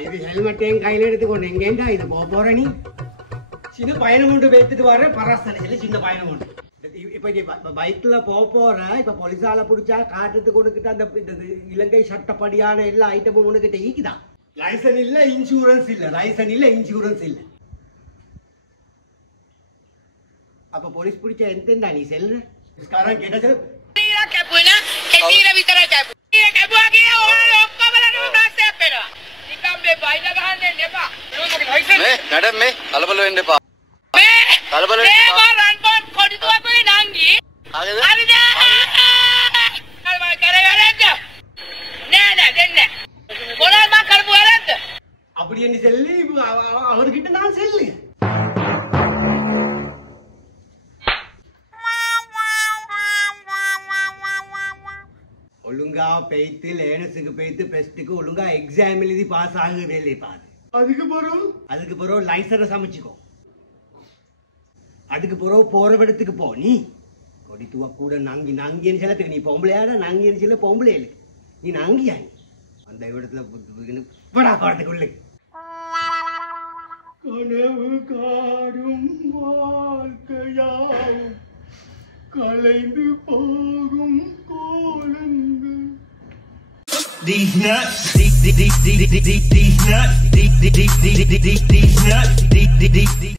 இது ஹெல்மெட்டையும் கையில் எடுத்துக்கொண்டு எங்கேண்டா இது போற நீ சின்ன பயணம் கொண்டு வைத்துட்டு வர பராசனை சொல்லி சின்ன பயணம் கொண்டு இப்ப பைக்ல போற இப்ப போலீஸால பிடிச்சா காட்டுறதுக்கு கொடுக்கிட்ட அந்த இலங்கை சட்டப்படியான எல்லா ஐட்டமும் உனக்கிட்ட ஈக்குதான் லைசன் இல்ல இன்சூரன்ஸ் இல்ல லைசன் இல்ல இன்சூரன்ஸ் இல்ல அப்ப போலீஸ் பிடிச்சா எந்தா நீ செல்ற காரன் கேட்ட சொல்லு मैडम में कलबल वेंडे पा कलबल वेंडे पा रनपन कोडितुवा कोई नांगी आगे कलबल करे वरंद नेला देन्ने कोला मा करबु वरंद அப்படி என்ன செல்லி அவர்கிட்ட நான் செல்லு ஒழுங்கா பேய்த்து லேனஸுக்கு பேய்த்து பெஸ்ட்டுக்கு ஒழுங்கா எக்ஸாம் எழுதி பாஸ் ஆகுதே இல்லையே பாரு அதுக்கு பிறகு லைசன்ஸை சமைச்சுக்கோ அதுக்கு பிறகு போற இடத்துக்கு போ நீ கொடித்துவா கூட நாங்கின்னு செல்லத்துக்கு நீ பொம்பளையாட நாங்கின்னு செல்ல பொம்பளை இல்லை நீ நாங்கியா அந்த இடத்துல படா பாடத்துக்குள்ளே கனவு காடும் வாழ்க்கையாவும் கலைந்து போகும் கோலங்கள் These nuts, these nuts, these nuts.